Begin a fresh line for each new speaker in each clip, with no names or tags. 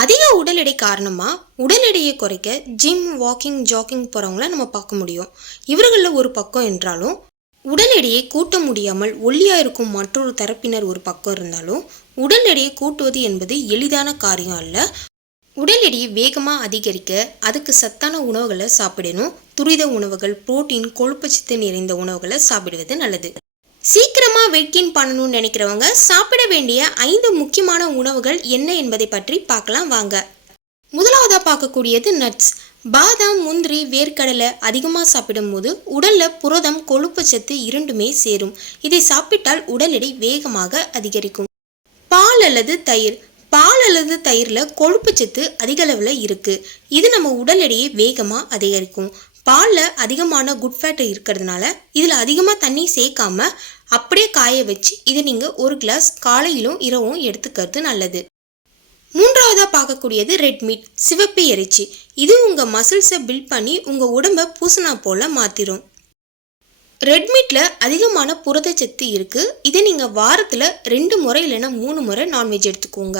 அதிக உடல் எடை காரணமாக உடல் எடையை குறைக்க ஜிம் வாக்கிங் ஜாக்கிங் போகிறவங்கள நம்ம பார்க்க முடியும். இவர்களில் ஒரு பக்கம் என்றாலும் உடல் எடையை கூட்ட முடியாமல் ஒல்லியாக இருக்கும் மற்றொரு தரப்பினர் ஒரு பக்கம் இருந்தாலும் உடல் எடையை கூட்டுவது என்பது எளிதான காரியம் அல்ல. உடல் எடையை வேகமாக அதிகரிக்க அதுக்கு சத்தான உணவுகளை சாப்பிடணும். துரித உணவுகள் புரோட்டீன் கொழுப்பச்சத்து நிறைந்த உணவுகளை சாப்பிடுவது நல்லது. சீக்கிரமாக வெயிட் கெயின் பண்ணணும்னு நினைக்கிறவங்க சாப்பிட வேண்டிய ஐந்து முக்கியமான உணவுகள் என்ன என்பதை பற்றி பார்க்கலாம் வாங்க. முதலாவதாக பார்க்கக்கூடியது நட்ஸ் பாதாம் முந்திரி வேர்க்கடலை அதிகமாக சாப்பிடும்போது உடலில் புரதம் கொழுப்பு சத்து இரண்டுமே சேரும். இதை சாப்பிட்டால் உடல் எடை வேகமாக அதிகரிக்கும். பால் அல்லது தயிர். பால் அல்லது தயிரில் கொழுப்புச்சத்து அதிக அளவில் இருக்குது இது நம்ம உடல் எடையை வேகமாக அதிகரிக்கும். பாலில் அதிகமான குட் ஃபேட் இருக்கிறதுனால இதில் அதிகமாக தண்ணி சேர்க்காம அப்படியே காய வச்சு இதை நீங்கள் ஒரு கிளாஸ் காலையிலும் இரவும் எடுத்துக்கிறது நல்லது. மூன்றாவதாக பார்க்கக்கூடியது ரெட் மீட் சிவப்பு இறைச்சி. இது உங்கள் மசில்ஸை பில்ட் பண்ணி உங்கள் உடம்பை பூசணா போல் மாற்றிடும் ரெட் மீட்டில் அதிகமான புரதச்சத்து இருக்குது இதை நீங்கள் வாரத்தில் ரெண்டு முறை இல்லைன்னா மூணு முறை நான்வெஜ் எடுத்துக்கோங்க.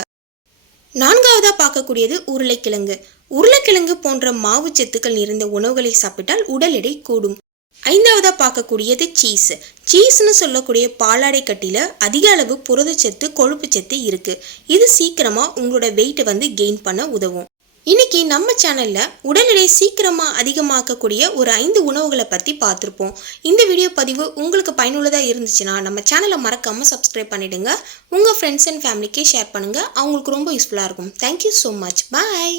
நான்காவதாக பார்க்கக்கூடியது உருளைக்கிழங்கு. உருளைக்கிழங்கு போன்ற மாவு சத்துக்கள் நிறைந்த உணவுகளை சாப்பிட்டால் உடல் எடை கூடும். ஐந்தாவதாக பார்க்கக்கூடியது சீஸ். சீஸ்னு சொல்லக்கூடிய பாலாடை கட்டியில் அதிக அளவு புரதச்சத்து கொழுப்புச்சத்து இருக்குது இது சீக்கிரமாக உங்களோட வெயிட்டை வந்து கெயின் பண்ண உதவும். இன்னைக்கு நம்ம சேனலில் உடல் எடை சீக்கிரமாக அதிகமாக்கக்கூடிய ஒரு ஐந்து உணவுகளை பற்றி பார்த்துருப்போம். இந்த வீடியோ பதிவு உங்களுக்கு பயனுள்ளதாக இருந்துச்சுன்னா நம்ம சேனலை மறக்காமல் சப்ஸ்கிரைப் பண்ணிவிடுங்க உங்கள் ஃப்ரெண்ட்ஸ் அண்ட் ஃபேமிலிக்கே ஷேர் பண்ணுங்கள் அவங்களுக்கு ரொம்ப யூஸ்ஃபுல்லாக இருக்கும். Thank you so much bye